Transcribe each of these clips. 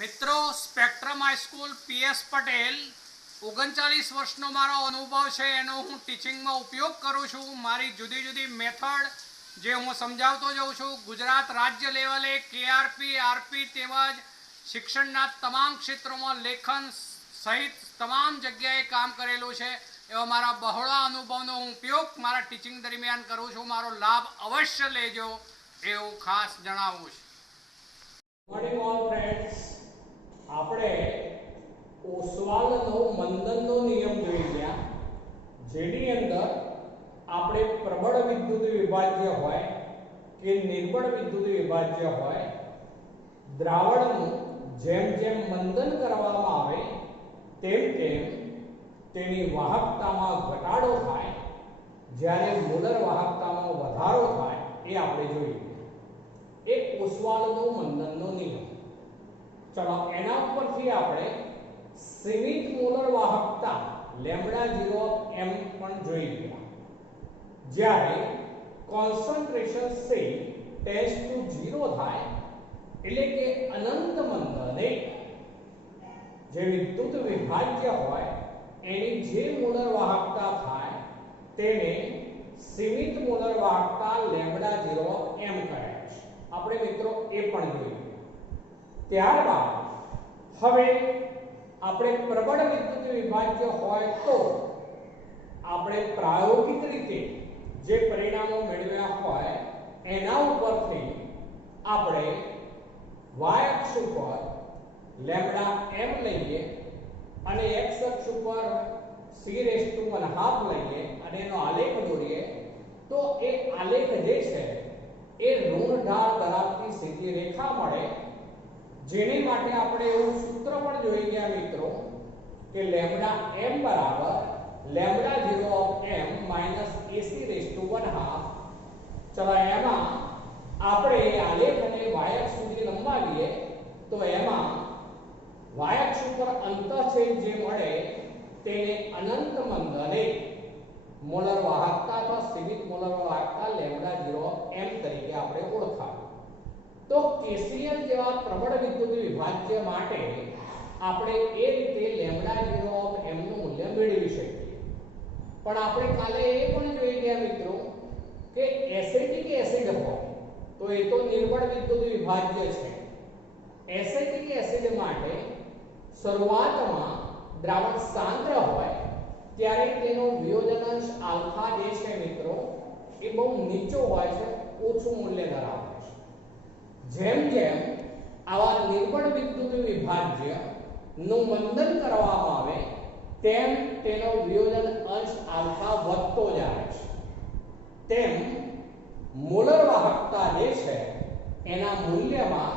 મિત્રો spectrum high school PS Patel 39 વર્ષનો મારો અનુભવ છે એનો હું ટીચિંગમાં ઉપયોગ કરું છું. મારી જુદી જુદી મેથડ જે હું સમજાવતો જાઉં છું. ગુજરાત રાજ્ય લેવલે કેઆરપી આરપી તેમજ શિક્ષણના તમામ ક્ષેત્રોમાં લેખન સહિત તમામ જગ્યાએ કામ કરેલું છે. એવા મારા બહોળા અનુભવનો હું ઉપયોગ મારા ટીચિંગ દરમિયાન કરું છું. મારો લાભ અવશ્ય લેજો એવું ખાસ જણાવું છું. મોર્નિંગ ઓલ ફ્રેન્ડ્સ, આપણે ઓસ્વાલ્ડનો મંદનનો નિયમ જોઈ ગયા, જેની અંદર આપણે પ્રબળ વિદ્યુત વિભાજ્ય હોય કે નિર્બળ વિદ્યુત વિભાજ્ય હોય, દ્રાવણનું જેમ જેમ મંદન કરવામાં આવે તેમ તેમ તેની વાહકતામાં ઘટાડો થાય, જ્યારે મોલર વાહકતામાં વધારો થાય એ આપણે જોઈએ. એક ઓસ્વાલ્ડનો મંદનનો નિયમ. ચલો એના ઉપરથી આપણે સીમિત મોલર વાહકતા લેમ્બડા 0 ઓફ m પણ જોઈ ગયા. જ્યારે કોન્સન્ટ્રેશન C ટેન્ડ્સ ટુ 0 થાય એટલે કે અનંત મંદને જે વિદ્યુત વિભાજ્ય હોય એની જે મોલર વાહકતા થાય તેને સીમિત મોલર વાહકતા લેમ્બડા 0 ઓફ m કહે છે. આપણે મિત્રો એ પણ જોઈએ. ત્યારબાદ હવે આપણે પ્રબળ વિદ્યુત વિભાજ્ય હોય તો આપણે પ્રાયોગિક રીતે જે પરિણામો મેળવ્યા હોય એના ઉપરથી આપણે y અક્ષ ઉપર લેમ્બડા m લઈએ અને x અક્ષ ઉપર c⁻½ લઈએ અને એનો આલેખ દોરીએ તો એ આલેખ જે છે એ ઋણ ઢાળ ધરાવતી સીધી રેખા મળે, જેની માટે આપણે એવું સૂત્ર પણ જોઈ ગયા મિત્રો કે લેમ્બડા m બરાબર lambda 0 of m minus ac⁻². ચલો એમાં આપણે આલેખને y અક્ષ સુધી લંબાવીએ તો એમાં y અક્ષ ઉપર અંતઃછેદ જે મળે તેને અનંત મંદને મોલર વાહકતા અથવા સીમિત મોલર વાહકતા લેમ્બડા 0 ઓફ m તરીકે આપણે ઓળખાવ્યું. તો KCl જેવા પ્રબળ વિદ્યુત વિભાજ્ય માટે આપણે એ રીતે લેમ્બડા 0 ઓફ m નું મૂલ્ય મેળવી શકીએ. પણ આપણે કાલે એ પણ જોઈ ગયા મિત્રો કે એસિડિક એસિડ હોય તો એ તો નિર્બળ વિદ્યુત વિભાજ્ય છે. એસિડિક એસિડ માટે શરૂઆતમાં દ્રાવણ સાંદ્ર હોય ત્યારે તેનો વિયોજન અંશ આલ્ફા જે છે મિત્રો એ બહુ નીચો હોય છે, ઓછું મૂલ્ય ધરાવે છે. જેમ જેમ આવા નિર્બળ વિદ્યુત વિભાજ્ય નું મંદન કરવામાં આવે તેમ તેનો વિયોજન અંશ આલ્ફા વધતો જાય છે, તેમ મોલર વાહકતા જે છે એના મૂલ્યમાં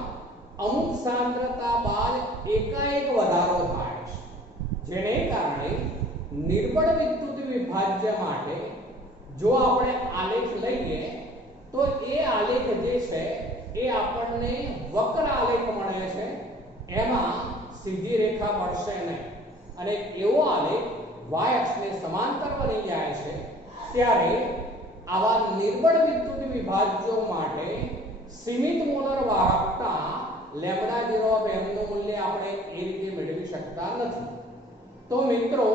અમુક સાંદ્રતા બાદ એકાએક વધારો થાય છે, જેને કારણે નિર્બળ વિદ્યુત વિભાજ્ય માટે જો આપણે આલેખ લઈએ તો એ આલેખ જે છે એ આપણને વક્ર આલેખ મળે છે, એમાં સીધી રેખા મળશે નહીં અને એવો આલેખ y અક્ષને સમાંતર બની જાય છે. ત્યારે આવા નિર્બળ વિદ્યુત વિભાજ્યો માટે સીમિત મોલર વાહકતા લેમ્બડા 0 ઓફ m નું મૂલ્ય આપણે એ રીતે મેળવી શકતા નથી. તો મિત્રો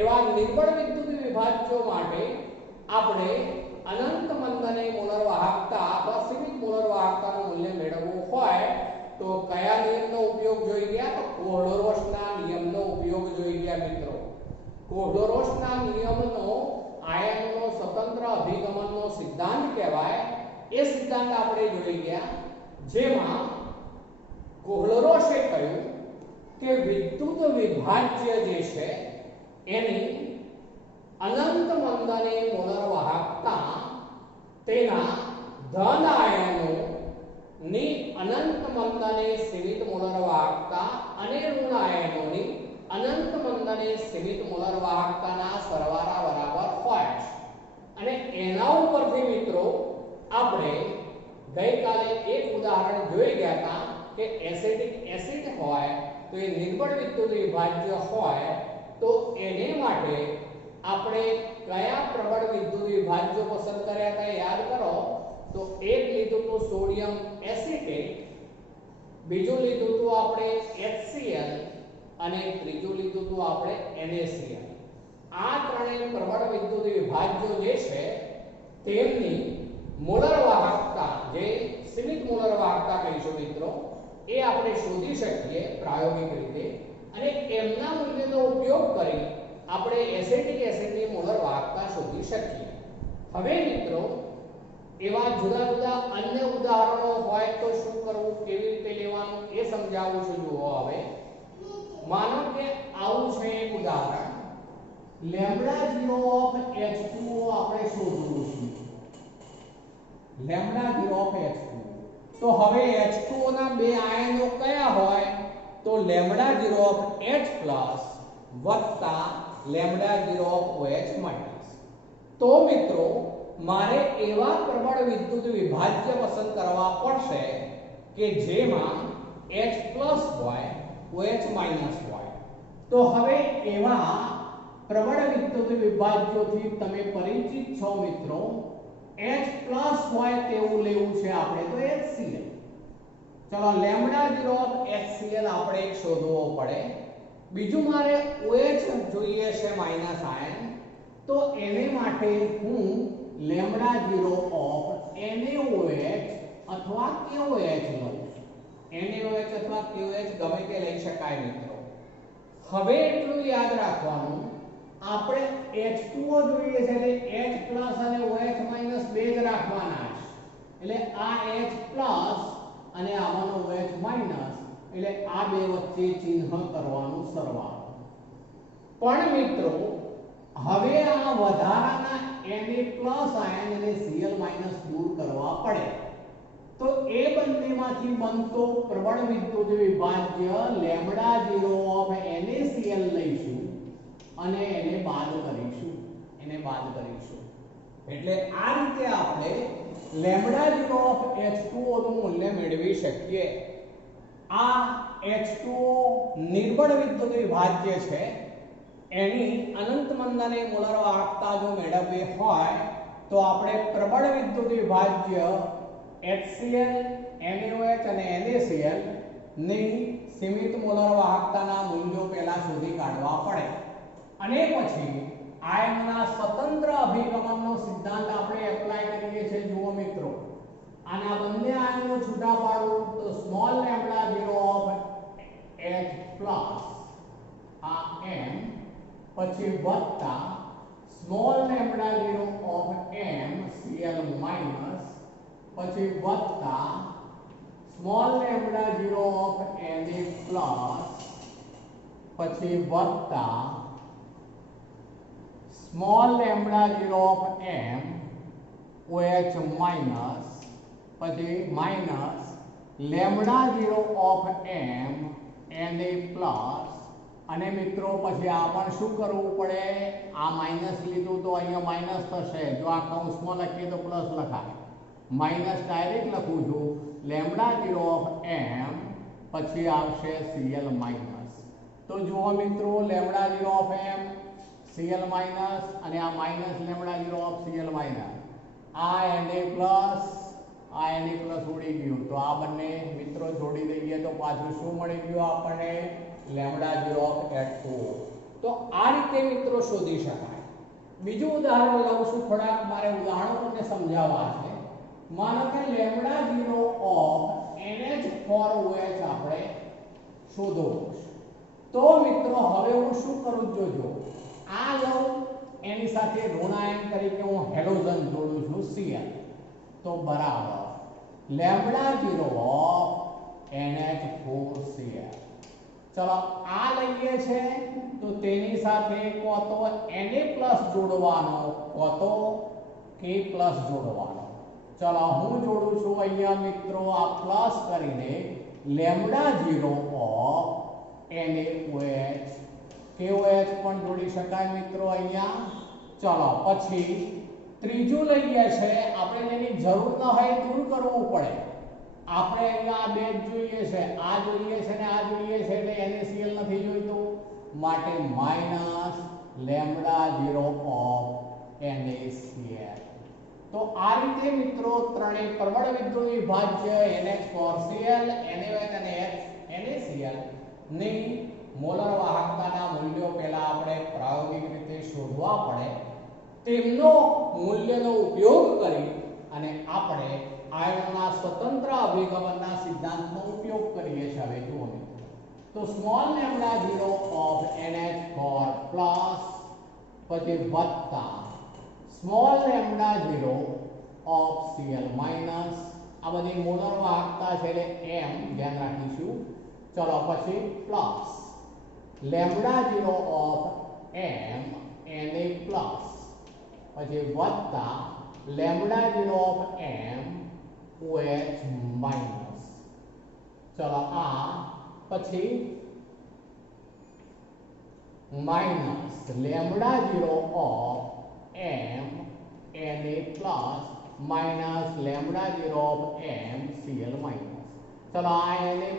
એવા નિર્બળ વિદ્યુત વિભાજ્યો માટે આપણે અનંત મંદને મોલર વાહકતા અથવા સીમિત મોલર વાહકતાનું મૂલ્ય મેળવવું હોય તો કયા નિયમનો ઉપયોગ જોઈ ગયા? તો કોહલરોસના નિયમનો ઉપયોગ જોઈ ગયા મિત્રો. કોહલરોસના નિયમનો આયનનો સ્વતંત્ર અભિગમનનો સિદ્ધાંત કહેવાય. એ સિદ્ધાંત આપણે જોઈ ગયા, જેમાં કોહલરોસે કહ્યું કે વિદ્યુત વિભાજ્ય જે છે એની અનંત મંદને મોલર વાહકતા તેના ધન આયનો ની અનંત મંદને સીમિત મોલર વાહકતા અને ઋણ આયનોની અનંત મંદને સીમિત મોલર વાહકતાના સરવાળા બરાબર હોય છે. અને એના ઉપરથી મિત્રો આપણે ગઈકાલે એક ઉદાહરણ જોઈ ગયા હતા કે એસિડિક એસિડ હોય તો એ નિર્બળ વિદ્યુત વિભાજ્ય હોય તો એને માટે આપણે કયા પ્રબળ વિદ્યુત વિભાજ્યો પસંદ કર્યા હતા યાદ કરો. તો એક લીધું તો સોડિયમ એસિટેટ, બીજું લીધું તો આપણે અને ત્રીજું લીધું હતું આપણે NaCl. આ ત્રણેય પ્રબળ વિદ્યુત વિભાજ્યો જે છે તેમની મોલર વાહકતા, જે સીમિત મોલર વાહકતા કહીશું મિત્રો, એ આપણે શોધી શકીએ પ્રાયોગિક રીતે, અને એમના મૂલ્યનો ઉપયોગ કરી આપણે એસિટિક એસિડની મોલર વાહકતા શોધી શકીએ. હવે મિત્રો એવા જુદા જુદા અન્ય ઉદાહરણો હોય તો શું કરવું, કેવી રીતે લેવાનું એ સમજાવું છું. જુઓ, હવે માનો કે આવું છે એક ઉદાહરણ, લેમ્બડા 0 ઓફ H2O આપણે શોધવું છે. Lambda 0 of H2O. તો હવે H2O ના બે આયનો કયા હોય, તો લેમ્બડા 0 ઓફ H પ્લસ વત્તા લેમ્બડા 0 ઓફ OH માઈનસ. તો મિત્રો મારે એવા પ્રબળ વિદ્યુત વિભાજ્ય પસંદ કરવા પડશે કે જેમાં H પ્લસ હોય, OH માઈનસ હોય. તો હવે એવા પ્રબળ વિદ્યુત વિભાજ્યોથી તમે પરિચિત છો મિત્રો. H પ્લસ હોય તેવું લેવું છે આપણે, તો HCl. ચલો, લેમ્બડા 0 ઓફ HCl આપણે એક શોધવો પડે. બીજું મારે OH જોઈએ છે માઈનસ આયન, તો એને માટે હું લેમ્બડા 0 ઓફ NaOH અથવા KOH લઉં. NaOH અથવા KOH ગમે તે લઈ શકાય મિત્રો. હવે એટલું યાદ રાખવાનું, આપણે H2O જોઈએ છે એટલે H પ્લસ અને OH માઈનસ બે જ રાખવાના છે. એટલે આ H પ્લસ અને આમાંનો OH માઈનસ, એટલે આ બે વચ્ચે ચિહ્ન કરવાનું સરવાળો. પણ મિત્રો હવે આ વધારાના Na પ્લસ આયન અને Cl માઈનસ દૂર કરવા પડે. તો એ બંનેમાંથી બનતો પ્રબળ વિદ્યુત વિભાજ્ય લેમ્બડા 0 ઓફ NaCl લઈશું અને એને બાદ કરીશું. એટલે આ રીતે આપણે લેમ્બડા 0 ઓફ H2O નું મૂલ્ય મેળવી શકીએ. આ H2O નિર્બળ વિદ્યુત વિભાજ્ય છે. એની અનંત મંદને મોલર વાહકતા જો મેળવવી હોય તો આપણે પ્રબળ વિદ્યુત વિભાજ્ય HCl, NaOH અને NaCl ની સીમિત મોલર વાહકતાના મૂલ્યો પહેલા શોધી કાઢવા પડે, અને પછી આયનના સ્વતંત્ર અભિગમનનો સિદ્ધાંત આપણે એપ્લાય કરીએ છીએ. જુઓ મિત્રો, આના બંને આયનો છૂટા પાડું તો small lambda 0 of H plus આ M, પછી વત્તા small lambda 0 of M Cl minus, પછી વત્તા small lambda 0 of Na plus, પછી વત્તા small lambda 0 of M OH minus, પછી minus lambda 0 of M Na plus. અને મિત્રો પછી આ પણ શું કરવું પડે, આ માઈનસ લીધું તો અહીંયા માઈનસ થશે. જો આ કૌંસમાં લખીએ તો પ્લસ લખાય, માઈનસ ડાયરેક્ટ લખું છું. લેમ્બડા 0 ઓફ M પછી આવશે Cl માઈનસ. તો જુઓ મિત્રો, lambda 0 of M Cl minus અને આ minus lambda 0 of Cl minus. આ Na પ્લસ, આ Na પ્લસ ઉડી ગયું. તો આ બંને મિત્રો જોડી દઈએ તો પાછું શું મળી ગયું આપણને, લેમ્બડા 0 ઓફ H2O. તો આ રીતે મિત્રો શોધી શકાય. બીજું ઉદાહરણ લઉં છું, થોડાક મારે ઉદાહરણો તમને સમજાવવા છે. માનો કે લેમ્બડા 0 ઓફ NH4OH આપણે શોધવું છે. તો મિત્રો હવે હું શું કરું, જોજો, આ લઉં, એની સાથે ઋણાયન તરીકે હું હેલોજન જોડું છું Cl. તો બરાબર લેમ્બડા 0 ઓફ NH4Cl. ચલો, આ લઈએ છે તો તેની સાથે કો તો Na+ જોડવાનો, કો તો K+ જોડવાનો. ચલો, હું જોડું છું અહીંયા મિત્રો આ પ્લસ કરીને લેમ્બડા 0 ઓફ NaOH, KOH પણ જોડી શકાય મિત્રો અહીંયા. ચલો, પછી ત્રીજું લઈએ છે, આપણે એની જરૂર ન હોય દૂર કરવું પડે. આપણે અહીંયા આ બે જોઈએ છે, આ જોઈએ છે ને આ જોઈએ છે, એટલે NaCl નથી જોઈતું, માટે માઈનસ લેમ્બડા 0 ઓફ NaCl. તો આ રીતે મિત્રો ત્રણેય પ્રબળ વિદ્યુત વિભાજ્ય NH4Cl, NaOH અને NaCl ની મોલર વાહકતાના મૂલ્યો પહેલા આપણે પ્રાયોગિક રીતે શોધવા પડે, તેમનો મૂલ્યનો ઉપયોગ કરી અને આપણે આયનોના સ્વતંત્ર અભિગમનના સિદ્ધાંતનો ઉપયોગ કરીએ છીએ. હવે જુઓ મિત્રો, તો small lambda 0 of NH4 plus પછી વત્તા small lambda 0 of Cl minus, આ બધી મોલર વાહકતા છે એટલે m ધ્યાન રાખીશું. ચલો પછી plus lambda 0 of m Na plus પછી વત્તા lambda 0 of m OH minus. ચલો આ પછી minus lambda 0 of m Na plus minus lambda 0 of m Cl minus. ચલો આ Na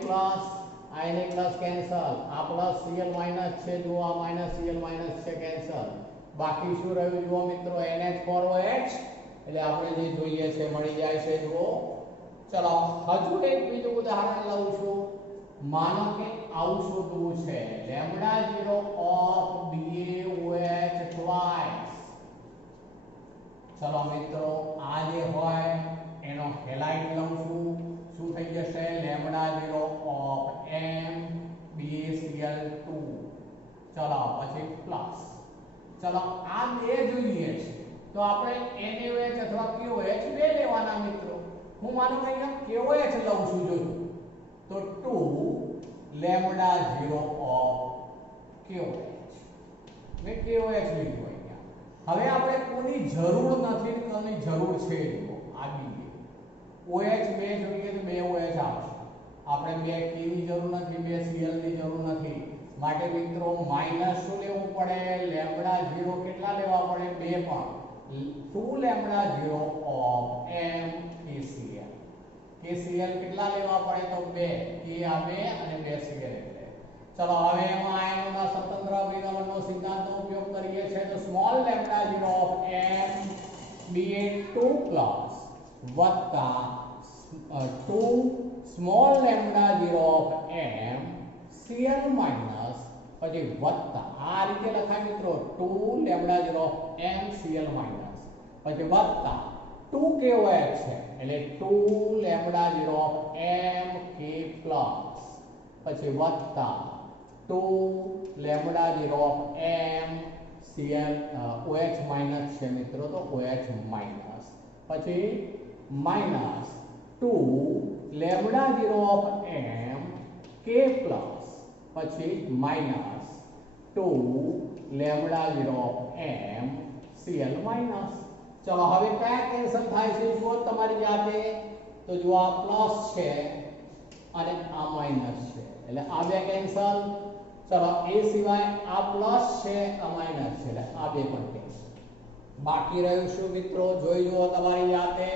પ્લસ કેન્સલ, આ પ્લસ Cl માઇનસ છે, જુઓ આ માઇનસ Cl માઇનસ છે, કેન્સલ. બાકી શું રહ્યું જુઓ મિત્રો, NH4OH, એટલે આપણે જે જોઈએ છે મળી જાય છે. જુઓ, ચલો હજુ એક બીજું ઉદાહરણ લઉં છું. માનો કે આવું શોધવું છે, લેમ્ડા 0 ઓફ BaOH ટ્વાઇસ. ચલો મિત્રો, આ જે હોય એનો હેલાઇડ લઉં છું. શું થઈ જશે, લેમ્ડા 0 ઓફ m BaCl2. ચલો પછી પ્લસ. ચલો આ બે જોઈએ છે તો આપણે NaOH અથવા KOH બે લેવાના મિત્રો. હું માનું કે અહીંયા KOH લઉં છું. જોયું તો 2 લેમ્ડા 0 ઓફ KOH, મેં KOH લીધું અહીંયા. હવે આપણે કોની જરૂર નથી, કોની જરૂર છે જુઓ, આ બી OH બે જોઈએ તો બે OH આવશે. આપણે બે K ની જરૂર નથી, બે Cl ની જરૂર નથી. માટે મિત્રો માઈનસ શું લેવું પડે, લેમ્ડા 0 કેટલા લેવા પડે, બે પણ 2 lambda 0 of m KCl. KCl કેટલા લેવા પડે તો બે, K આ બે અને બે Cl એટલે. ચલો હવે એમાં આયનોના સ્વતંત્ર અભિગમનનો સિદ્ધાંતનો ઉપયોગ કરીએ છીએ. તો small lambda 0 of m Ba2 plus વત્તા 2 small lambda 0 of m Cl minus પછી વત્તા આ રીતે લખાય મિત્રો, 2 lambda 0 of m Cl minus પછી વત્તા 2 KOH છે એટલે 2 lambda 0 of m K plus પછી વત્તા 2 lambda 0 of m Cl OH minus છે મિત્રો, તો OH માઇનસ પછી minus 2 lambda 0 of m K plus પછી minus 2 lambda 0 of m Cl minus. ચલો હવે કયા કેન્સલ થાય છે જુઓ તમારી જાતે. તો જો આ પ્લસ છે અને આ માઇનસ છે એટલે આ બે કેન્સલ. ચલો એ સિવાય આ પ્લસ છે, આ માઇનસ છે એટલે આ બે પણ કેન્સલ. બાકી રહ્યું શું મિત્રો, જોઈ જુઓ તમારી જાતે.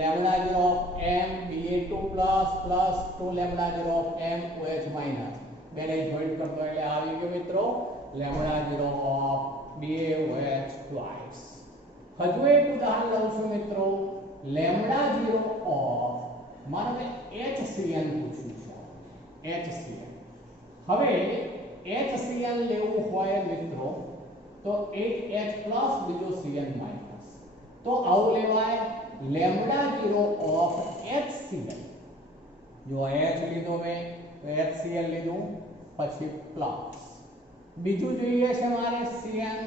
Lambda 0 of m Ba2 plus plus 2 lambda 0 of m OH minus, બેને જોઈન્ટ કરતો એટલે આવી ગયો મિત્રો લેમ્ડા 0 ઓફ BaOH ટ્વાઇસ. હજુ એક ઉદાહરણ લઉં છું મિત્રો, લેમ્ડા 0 ઓફ માનો કે HCl પૂછ્યું છે, HCl. હવે HCl લેવું હોય મિત્રો તો એક H પ્લસ બીજો Cl માઇનસ, તો આવું લેવાય લેમ્ડા 0 ઓફ HCl. જો H લીધો મેં તો HCl લીધું પછી પ્લસ બીજું જોઈએ છે મારે Cl,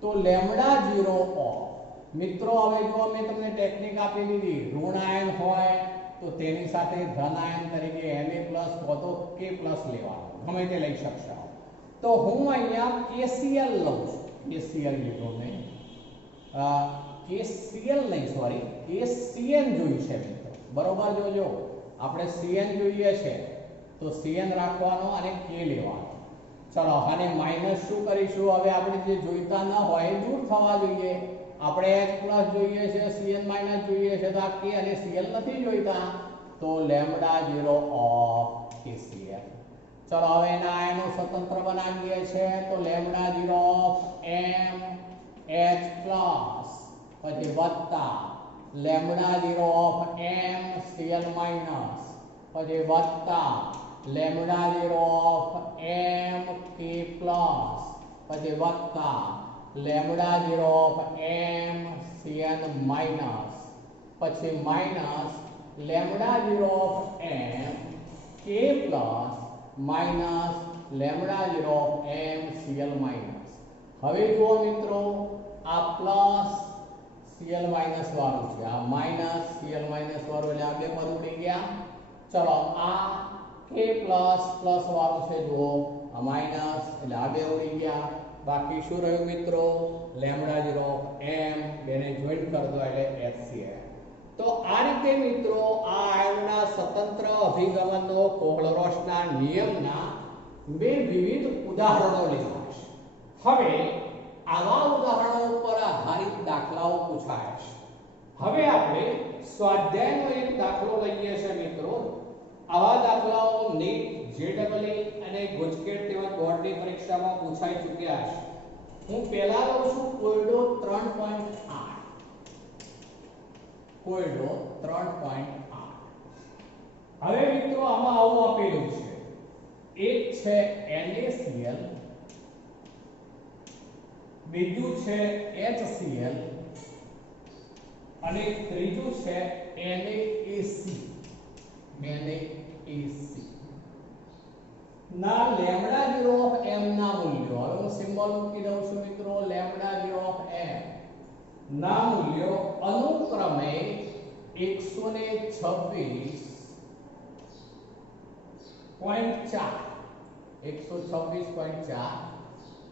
તો લેમ્ડા 0 ઓફ મિત્રો. હવે જો મેં તમને ટેકનિક આપી દીધી, ઋણ આયન હોય તો તેની સાથે ધન આયન તરીકે Na+ તો K+ લેવાનો, ગમે તે લઈ શકશો. તો હું અહીંયા KCl લઉં છું, KCl લીધો મેં, KCl નહીં સોરી KCN જોઈ છે મિત્રો, બરોબર જોજો. આપણે Cn જોઈએ છે તો Cn રાખવાનો અને K લેવાનો. ચલો અને માઈનસ શું કરીશું, હવે આપણે જે જોઈતા ન હોય એ દૂર થવા જોઈએ. આપણે H+ જોઈએ છે, Cn માઈનસ જોઈએ છે, તો આ K અને Cl નથી જોઈતા, તો લેમ્ડા 0 ઓફ KCl. ચલો હવે એના આયનો સ્વતંત્ર બનાવીએ છે, તો લેમ્ડા 0 ઓફ m H+ પછી વત્તા lambda 0 of m Cl minus પછી વત્તા lambda 0 of m K plus પછી વત્તા lambda 0 of m cn minus પછી minus lambda 0 of m k plus minus lambda 0 of m cl minus. હવે જુઓ મિત્રો આ પ્લસ cl માઇનસ વાળું છે, આ માઇનસ cl માઇનસ વાળું, એટલે આ બે પદ ઉડી ગયા. ચલો આ k પ્લસ પ્લસ વાળું છે, જુઓ આ માઇનસ, એટલે આ બે ઉડી ગયા. બાકી શું રહ્યું મિત્રો? લેમ્ડા 0 ઓફ m, બેને જોઈન્ટ કરી દો એટલે HCl. તો આ રીતે મિત્રો આ આયનના સ્વતંત્ર અભિગમનનો કોહલરોસના નિયમના બે વિવિધ ઉદાહરણો લીધા છે. હવે આવા ઉદાહરણો ઉપર આધારિત દાખલાઓ પૂછાય છે. હવે આપણે સ્વાધ્યાયનો એક દાખલો લઈએ છીએ મિત્રો. આવા દાખલાઓ નીટ, જેડબલઈ અને ગુજકેટ તેમજ બોર્ડની પરીક્ષામાં પૂછાઈ ચૂક્યા છે. હું પહેલા લઉં છું કોયડો 3.8. કોયડો 3.8. હવે મિત્રો આમાં આવું આપેલું છે, એક છે NaCl, બીજું છે HCl અને ત્રીજું છે NaAC. ના લેમ્ડા 0 ઓફ m ના મૂલ્યો, હવે હું સિમ્બોલ મૂકી દઉં છું મિત્રો. લેમ્ડા 0 ઓફ m ના મૂલ્યો અનુક્રમે 126.4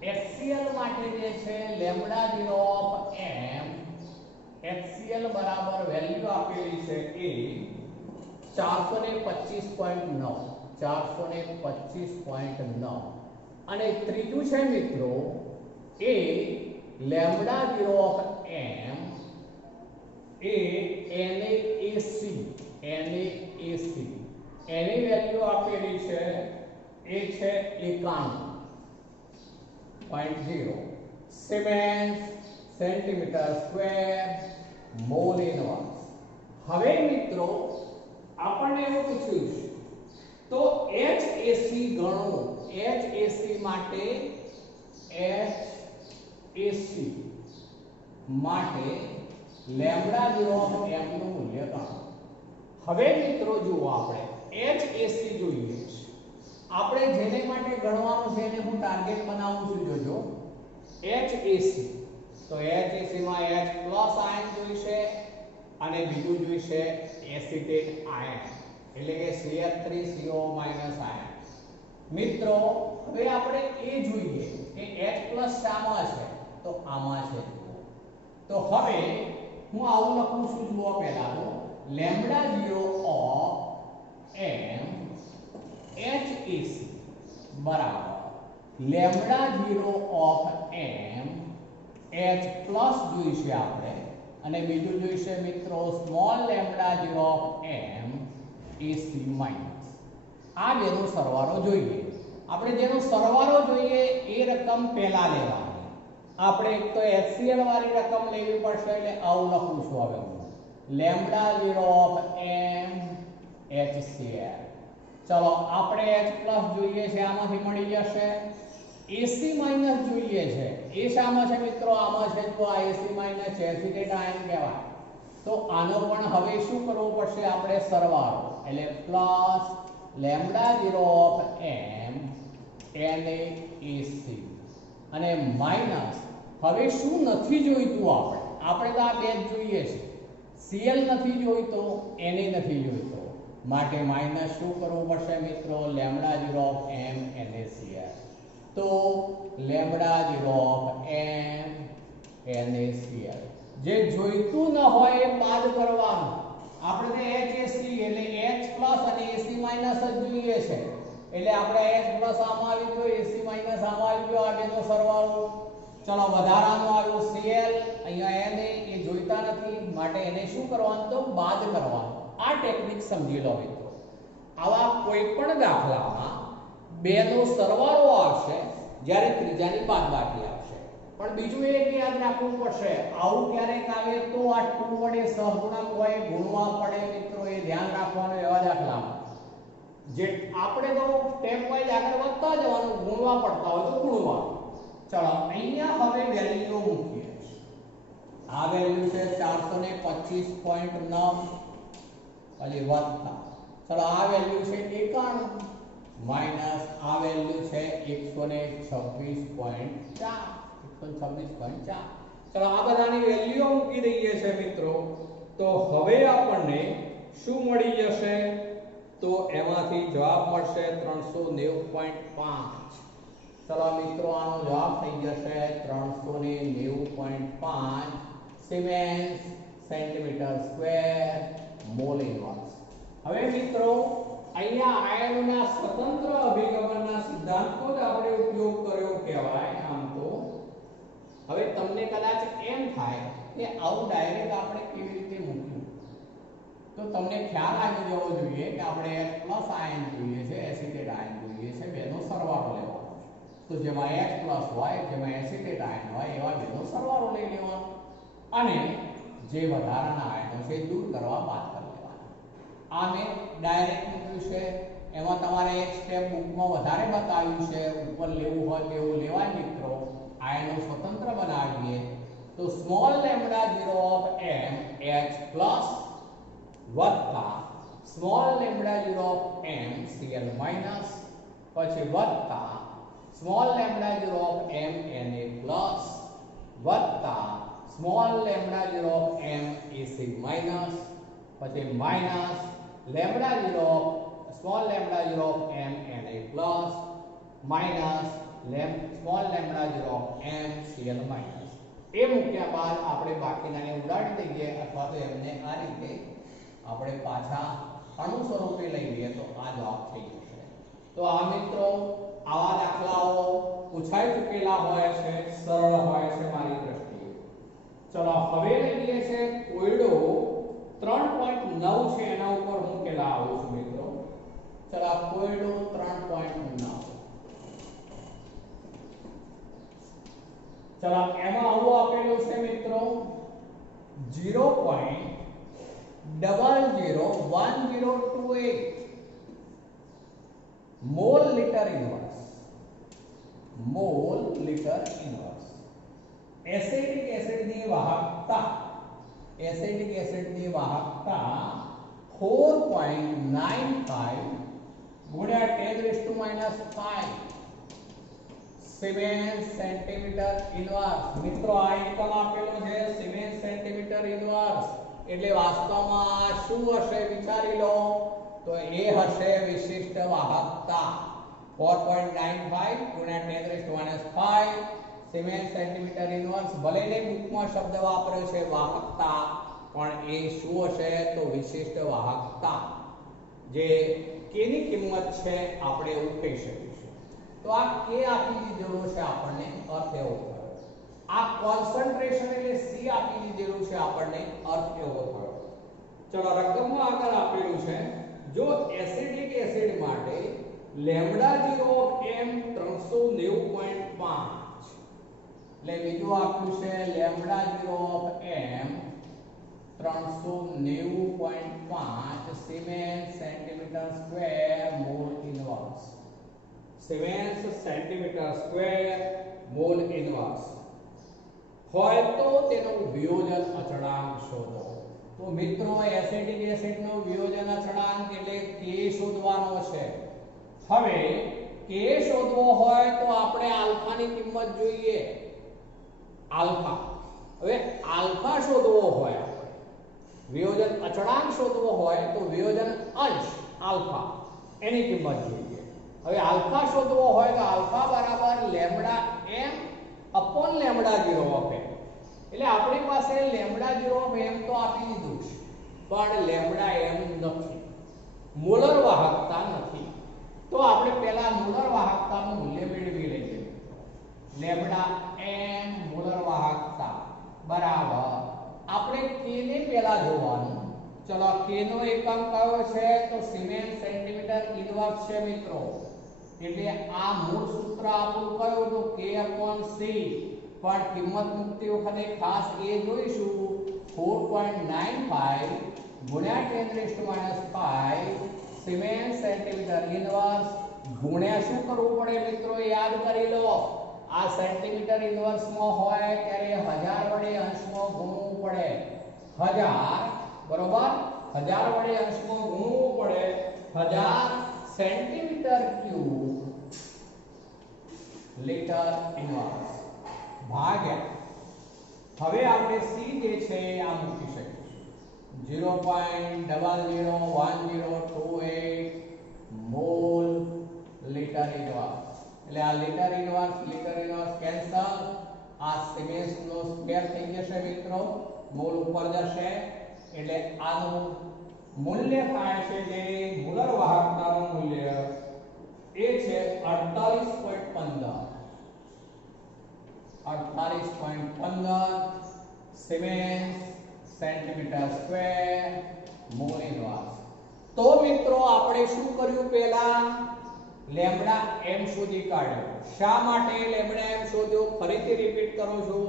HCl માટે જે છે લેમ્ડા 0 ઓફ m, HCl બરાબર વેલ્યુ આપેલી છે એ 425.9 અને ત્રીજું છે મિત્રો એ લેમ્ડા 0 ઓફ m એ NaAC એની વેલ્યુ આપેલી છે એ છે 91.0 siemens centimetre square mole inverse. હવે મિત્રો આપણને એવું પૂછ્યું છે તો HAC ગણો. HAC માટે લેમ્ડા 0 ઓફ m નું મૂલ્ય ગણો. હવે મિત્રો જુઓ આપણે HAC જોઈએ છે. આપણે જેને માટે ગણવાનું છે એને હું ટાર્ગેટ બનાવું છું. જોજો HAC, તો HAC માં H પ્લસ આયન જોઈશે અને બીજું જોઈશે એસિટેટ આયન, એટલે કે CH3CO આયન. મિત્રો હવે આપણે એ જોઈએ કે H પ્લસ શામાં છે, તો આમાં છે. તો હવે હું આવું લખું છું, જુઓ પહેલા તો લેમ્ડા 0 ઓફ m HAC બરાબર lambda 0 of m H plus જોઈશે આપણે અને બીજું જોઈશે મિત્રો small lambda 0 of m AC minus. આ બેનો સરવાળો જોઈએ. આપણે જેનો સરવાળો જોઈએ એ રકમ પહેલા લેવાની. આપણે એક તો HCl વાળી રકમ લેવી પડશે, એટલે આવું લખું છું. હવે હું લેમ્ડા 0 ઓફ m HCl. ચલો આપણે H પ્લસ જોઈએ છે, આમાંથી મળી જશે. AC માઇનસ જોઈએ છે, એ શામાં છે મિત્રો? આમાં છે. તો આ AC માઇનસ છે, એસિટેટ આયન કહેવાય. તો આનો પણ હવે શું કરવું પડશે? આપણે સરવાળો, એટલે plus lambda 0 of m NaAC અને માઇનસ હવે શું નથી જોઈતું? આપણે તો આ બે જ જોઈએ છે. Cl નથી જોઈતો, Na નથી જોઈતો, માટે માઇનસ શું કરવું પડશે મિત્રો? Lambda 0 of m NaCl. તો લેમ્ડા 0 ઓફ m NaCl જે જોઈતું ન હોય એ બાદ કરવાનું. આપણે તો HAC એટલે H પ્લસ અને AC માઇનસ જ જોઈએ છે, એટલે આપણે H પ્લસ આમાં આવી ગયો, AC માઇનસ આમાં આવી ગયો. આ બેનો સરવાળો. ચલો વધારાનું આવ્યું Cl, અહીંયા Na એ જોઈતા નથી, માટે એને શું કરવાનું? તો બાદ કરવાનું. આ ટેકનિક સમજી લો મિત્રો. આવા કોઈ પણ દાખલામાં બેનો સરવાળો આવશે જ્યારે ત્રીજાની બાદબાકી આવશે. પણ બીજું એક યાદ રાખવું પડશે, આવું ક્યારેક આવે તો આ 2 વડે સહગુણક હોય, ગુણવા પડે મિત્રો, એ ધ્યાન રાખવાનું એવા દાખલામાં. જે આપણે તો સ્ટેપ વાઇઝ આગળ વધતા જવાનું, ગુણવા પડતા હોય તો ગુણવા. ચલો અહીંયા હવે વેલ્યુ મૂકીએ. આ વેલ્યુ છે 425.9 પછી વત્તા, ચલો આ વેલ્યુ છે 91 માઈનસ આ વેલ્યુ છે 126.4. ચલો આ બધાની વેલ્યુ મૂકી દઈએ છે મિત્રો. તો હવે આપણને શું મળી જશે? તો એમાંથી જવાબ મળશે 390.5. ચલો મિત્રો આનો જવાબ થઈ જશે 390.5 siemens centimetre square mall inverse. હવે મિત્રો અહીંયા આયનોના સ્વતંત્ર અભિગમનના સિદ્ધાંતનો જ આપણે ઉપયોગ કર્યો કહેવાય આમ તો. હવે તમને કદાચ એમ થાય કે આવું ડાયરેક્ટ આપણે કેવી રીતે મૂક્યું, તો તમને ખ્યાલ આવી જવો જોઈએ કે આપણે H+ આયન જોઈએ છે, એસિટેટ આયન જોઈએ છે, બેનો સરવાળો લેવાનો છે. તો જેમાં H+ હોય, જેમાં એસિટેટ આયન હોય એવા બેનો સરવાળો લઈ લેવાનો અને જે વધારાના આયનો છે દૂર કરવા બાદ કરી લેવાના. આ મેં ડાયરેક્ટ મૂક્યું છે. એમાં તમારે એક સ્ટેપ બુકમાં વધારે બતાવ્યું છે, ઉપર લેવું હોય તો એવું લેવાય મિત્રો. આયનો સ્વતંત્ર બનાવીએ તો small lambda 0 of m H+ વત્તા small lambda 0 of m Cl minus પછી વત્તા small lambda 0 of m Na વત્તા small lambda 0 of m Ac minus પછી minus lambda 0 of small lambda 0 of m Na minus small lambda 0 of m Cl minus. એ મૂક્યા બાદ આપણે બાકીનાને ઉડાડી દઈએ અથવા તો એમને આ રીતે આપણે પાછા અણુ સ્વરૂપે લઈ લઈએ તો આ જવાબ થઈ જશે. તો આ મિત્રો આવા દાખલાઓ પૂછાઈ ચૂકેલા હોય છે, સરળ હોય છે મારી દ્રષ્ટિએ. ચલો હવે લઈએ છે કોયડો 3.9 છે એના ઉપર હું કેલા આવું છું મિત્રો. ચલો કોયડો 3.9. ચલો એમાં આવું આપેલું છે મિત્રો 0.001028 mole litre inverse. Mole litre inverse. Acidic એસિડની વાહકતા, એસિડિક એસિડની વાહકતા 4.95 ગુણ્યા 10⁻⁵ સિમેન્સ સેન્ટીમીટર ઇન્વર્સ. મિત્રો આ એકમ આપેલો છે સિમેન્સ સેન્ટીમીટર ઇન્વર્સ, એટલે વાસ્તવમાં શું હશે વિચારી લો. તો એ હશે વિશિષ્ટ વાહકતા 4.95 ગુણ્યા 10⁻⁵ સિમેન્સ સેન્ટીમીટર ઇન્વર્સ. ભલે ને બુકમાં શબ્દ વાપર્યો છે વાહકતા, પણ એ શું હશે તો વિશિષ્ટ વાહકતા, જે કેની કિંમત છે આપણે એવું કહી શકીશું. તો આ કે આપી દીધેલું છે આપણને, અર્થ એવો થયો. આ કોન્સન્ટ્રેશન એટલે સી આપી દીધેલું છે આપણને, અર્થ એવો થયો. ચલો રકમમાં આગળ આપેલું છે જો એસિડિક એસિડ માટે લેમ્ડા 0 ઓફ m 390.5 એટલે બીજું આપ્યું છે lambda 0 of m 390.5 siemens centimetre square mall inverse. Siemens centimetre square mall inverse હોય તો તેનો વિયોજન અચળાંક શોધો. તો મિત્રો એસિડિક એસિડનો વિયોજન અચળાંક એટલે K શોધવાનો છે. હવે K શોધવો હોય તો આપણે આલ્ફાની કિંમત જોઈએ. આલ્ફા, હવે આલ્ફા શોધવો હોય, આપણે વિયોજન અચળાંક શોધવો હોય તો વિયોજન અંશ આલ્ફા એની કિંમત જોઈએ. હવે આલ્ફા શોધવો હોય તો આલ્ફા બરાબર lambda m upon lambda 0 of m. એટલે આપણી પાસે લેમ્ડા 0 ઓફ m તો આપી દીધું છે, પણ લેમ્ડા m નથી, મોલર વાહકતા નથી. તો આપણે પહેલા મોલર વાહકતાનું મૂલ્ય મેળવી લઈએ. લેમ્ડા m મોલર વાહકતા બરાબર આપણે k ને પહેલા જોવાનું. ચલો k નો એકમ કયો છે તો સિમેન્સ સેન્ટીમીટર ઇન્વર્સ છે મિત્રો. એટલે આ મૂળ સૂત્ર આપણું કયું તો k/c, પણ કિંમત મૂકતી વખતે ખાસ એ જોઈશું 4.95 ગુણ્યા 10⁻⁵ સિમેન્સ સેન્ટીમીટર ઇનવર્સ ગુણ્યા શું કરવું પડે મિત્રો યાદ કરી લો આ સેન્ટીમીટર ઇનવર્સ માં હોય ત્યારે 1000 વડે અંશમાં ગુણવું પડે 1000 બરોબર 1000 વડે અંશમાં ગુણવું પડે 1000 સેન્ટીમીટર ક્યુબ લીટર ઇનવર્સ ભાગ્યા હવે આપણે c જે છે આ મૂકી શકીએ 0.001028 મોલ લીટર ઇનવર્સ એટલે આ લીટર ઇનવર્સ કેન્સલ આ સિમેન્સ નો સ્ક્વેર થઈ જશે મિત્રો મોલ ઉપર જશે એટલે આનું મૂલ્ય થાય છે જે મુલર વાહકતાનું મૂલ્ય એ છે 48.15 siemens centimetre square mole inverse તો મિત્રો આપણે શું કર્યું પહેલા લેમ્બડા m શોધી કાઢ્યો શા માટે લેમ્બડા m શોધ્યો ફરીથી રિપીટ કરું છું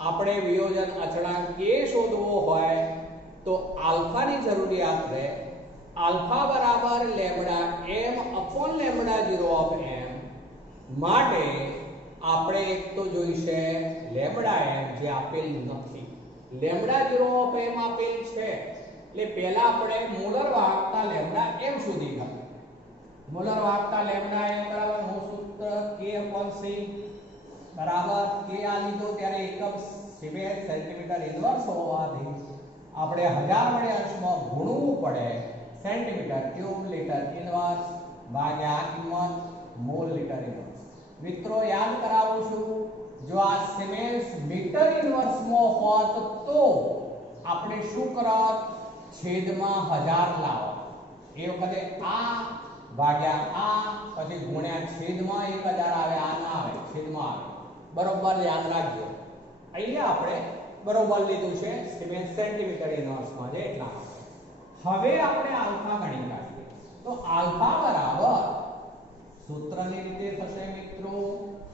આપણે વિયોજન અચળાંક k શોધવો હોય તો આલ્ફા ની જરૂરિયાત રહે આલ્ફા બરાબર lambda m upon lambda 0 of m માટે આપણે એક તો જોઈશે લેમ્બડા m જે આપેલ નથી લેમ્બડા 0 of m આપેલ છે એટલે પહેલા આપણે મોલર વાહકતા લેમ્બડા m શોધી કાઢીએ મોલર વાહકતા લેમ્બડા m બરાબર નું સૂત્ર k/c બરાબર k આ લીધો ત્યારે એકમ સિમેન્સ સેન્ટીમીટર ઇનવર્સ હોવાથી આપણે 1000 વડે અંશમાં ગુણવું પડે સેન્ટીમીટર ક્યુબ લીટર ઇનવર્સ ભાગ્યા આ કિંમત મોલ લીટર ઇનવર્સ મિત્રો યાદ કરાવું છું જો આ સિમેન્સ મીટર ઇનવર્સ માં હોત તો આપણે શું કરત છેદમાં 1000 લાવો એ વખતે આ ભાગ્યા આ પછી ગુણ્યા છેદમાં 1000 આવે આ ના આવે છેદમાં આવે બરોબર યાદ રાખજો અહીંયા આપણે બરોબર લીધું છે સિમેન્સ સેન્ટીમીટર ઇનવર્સમાં જે એટલા હવે આપણે આલ્ફા ગણી કાઢીએ તો આલ્ફા બરાબર સૂત્રની રીતે થશે મિત્રો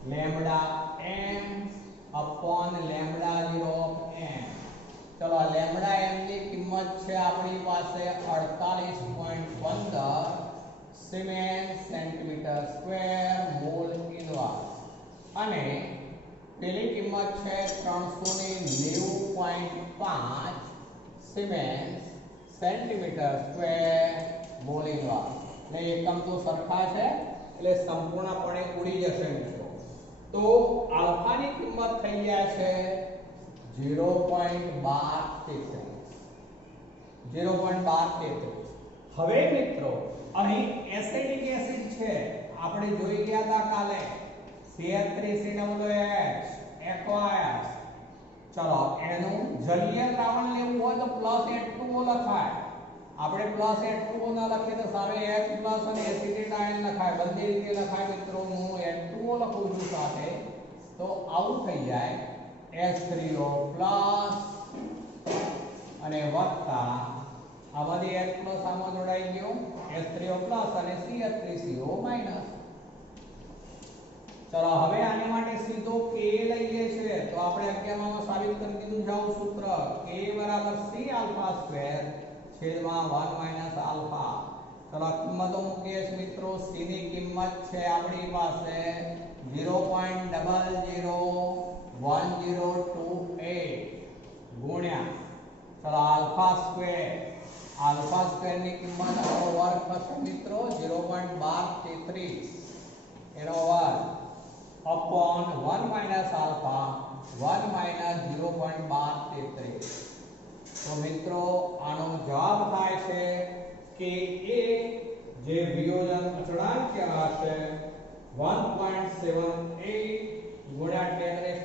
lambda m upon lambda 0 of m ચલો લેમ્બડા m ની કિંમત છે આપણી પાસે 48.15 siemens centimetre square mole inverse અને પેલી કિંમત છે 390.5 siemens centimetre square mole inverse ને એકમ તો સરખા છે એટલે સંપૂર્ણપણે ઉડી જશે મિત્રો તો આલ્ફા ની કિંમત થઈ ગયા છે 0.1233 હવે મિત્રો અહીં એસિડિક એસિડ છે આપણે જોઈ ગયા હતા કાલે CH3COOH aqueous ચલો એનું જલીય દ્રાવણ લેવું હોય તો +H2O લખાય આપણે +H2O ના લખીએ તો સામે H+ અને એસિટેટ આયન લખાય બંને રીતે લખાય મિત્રો હું H2O લખું છું સાથે તો આવું થઈ જાય H3O+ અને વત્તા આમાંથી H+ આમાં જોડાઈ ગયો H3O+ અને CH3CO-. ચલો હવે આને માટે સીધો k લઈએ છે તો આપણે 11 માં સાબિત કરી દીધું જાવ સૂત્ર k બરાબર c આલ્ફા સ્ક્વેર છેદમાં 1 આલ્ફા ચલો કિંમતો મૂકીએ મિત્રો c ની કિંમત છે આપણી પાસે 0.001028 ગુણ્યા ચલો આલ્ફા સ્ક્વેર ની કિંમત આનો વર્ગ થશે મિત્રો 0.1233 એનો વર્ગ upon 1 alpha 1 0.1233 તો મિત્રો આનો જવાબ થાય છે કે a જે વિયોજન અચળાંક કહેવાશે 1.78 ગુણ્યા 10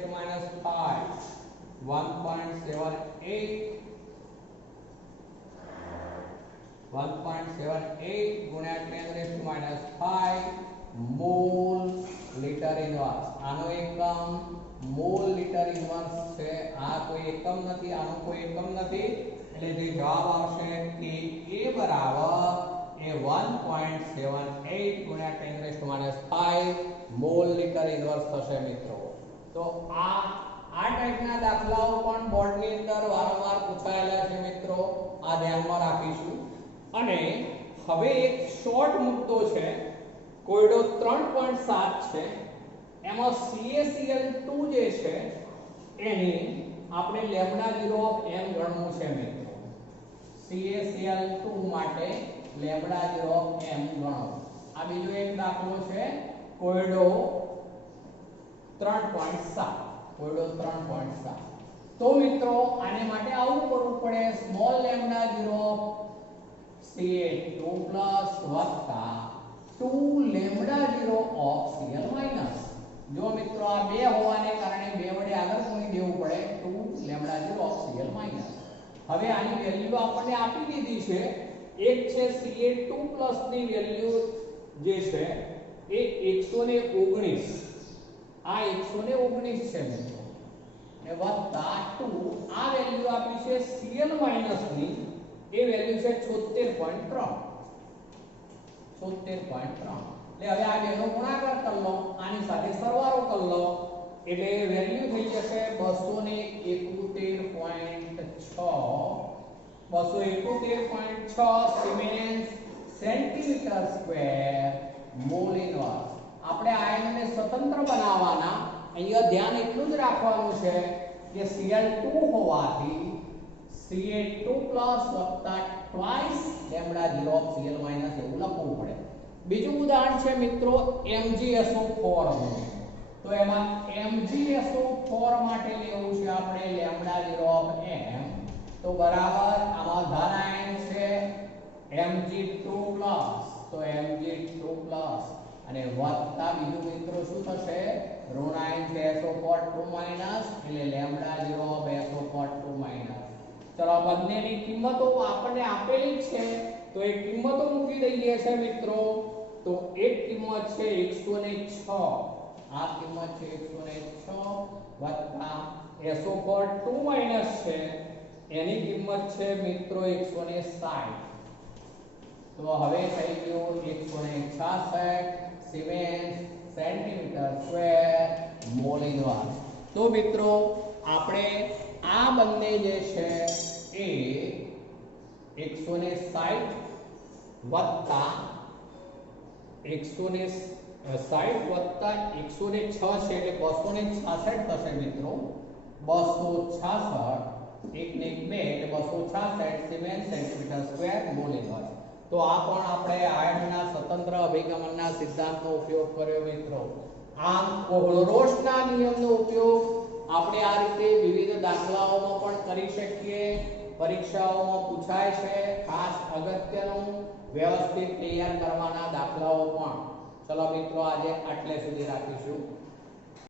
ગુણ્યા 5 મોલ લીટર ઇનવર્સ આનો એકમ મોલ લીટર ઇનવર્સ છે આ કોઈ એકમ નથી આનો કોઈ એકમ નથી એટલે જે જવાબ આવશે કે a બરાબર એ 1.78 ગુણ્યા 10 મોલ લીટર ઇનવર્સ થશે મિત્રો તો આ ટાઈપના દાખલાઓ પણ બોર્ડની અંદર વારંવાર પૂછાયેલા છે મિત્રો આ ધ્યાનમાં રાખીશું અને હવે એક શોર્ટ મુદ્દો છે, કોયડો 3.7 છે, એમાં CaCl2 જે છે એની આપણે લેમ્ડા 0 ઓફ m ગણવું છે મિત્રો. CaCl2 માટે લેમ્ડા 0 ઓફ m ગણો. આ બીજો એક દાખલો છે કોયડો 3.7. કોયડો 3.7. તો મિત્રો આને માટે આવું કરવું પડે, small lambda 0 of Ca2 plus વત્તા 2 લેમ્ડા 0 ઓફ Cl માઈનસ. જો મિત્રો આ બે હોવાને કારણે બે વડે આગળ મૂકી દેવું પડે, 2 લેમ્ડા 0 ઓફ Cl માઈનસ. હવે આની વેલ્યુ આપણને આપી દીધી છે. એક છે Ca2 પ્લસ ની વેલ્યુ જે છે એ 119, આ 119 છે મિત્રો, ને વત્તા 2 આ વેલ્યુ આપી છે Cl માઈનસ ની, એ વેલ્યુ છે 76.3. 76.3. એટલે હવે આ બેનો ગુણાકાર કરી લો, આની સાથે સરવાળો કરી લો, એટલે વેલ્યુ થઈ જશે 271.6 siemens centimetre square mole inverse. આપણે આયનને સ્વતંત્ર બનાવવાના, અહીંયા ધ્યાન એટલું જ રાખવાનું છે કે Cl2 હોવાથી Ca2 પ્લસ વત્તા twice lambda 0 of Cl minus એવું લખવું પડે. બીજું ઉદાહરણ છે મિત્રો MgSO4 નું. તો એમાં MgSO4 માટે લેવું છે આપણે લેમ્ડા 0 ઓફ m. તો બરાબર આમાં ધન આયન છે Mg2 પ્લસ, તો Mg2 પ્લસ અને વત્તા બીજું મિત્રો શું થશે, ઋણ આયન છે SO4 માઈનસ, એટલે લેમ્ડા 0 ઓફ SO4 માઈનસ. ચલો બંનેની કિંમતો આપણને આપેલી જ છે, તો એ કિંમતો મૂકી દઈએ છે મિત્રો. તો એક કિંમત છે 106, આ કિંમત છે 106 વત્તા SO4 માઈનસ છે, એની કિંમત છે મિત્રો 160. તો હવે થઈ ગયું 166 siemens centimetre square mole inverse. તો મિત્રો આપણે આ બંને જે છે એ 160 વત્તા 160 વત્તા 106 છે એટલે 266 થશે મિત્રો. 266 એક ને એક બે એટલે 266 siemens centimetre square mole inverse. તો આ પણ આપણે આયનના સ્વતંત્ર અભિગમનના સિદ્ધાંતનો ઉપયોગ કર્યો મિત્રો. આમ કોહલરોસના નિયમનો ઉપયોગ આપણે આ રીતે વિવિધ દાખલાઓમાં પણ કરી શકીએ. પરીક્ષાઓમાં પૂછાય છે, ખાસ અગત્યનું વ્યવસ્થિત તૈયાર કરવાના દાખલાઓ પણ. ચલો મિત્રો આજે આટલે સુધી રાખીશું.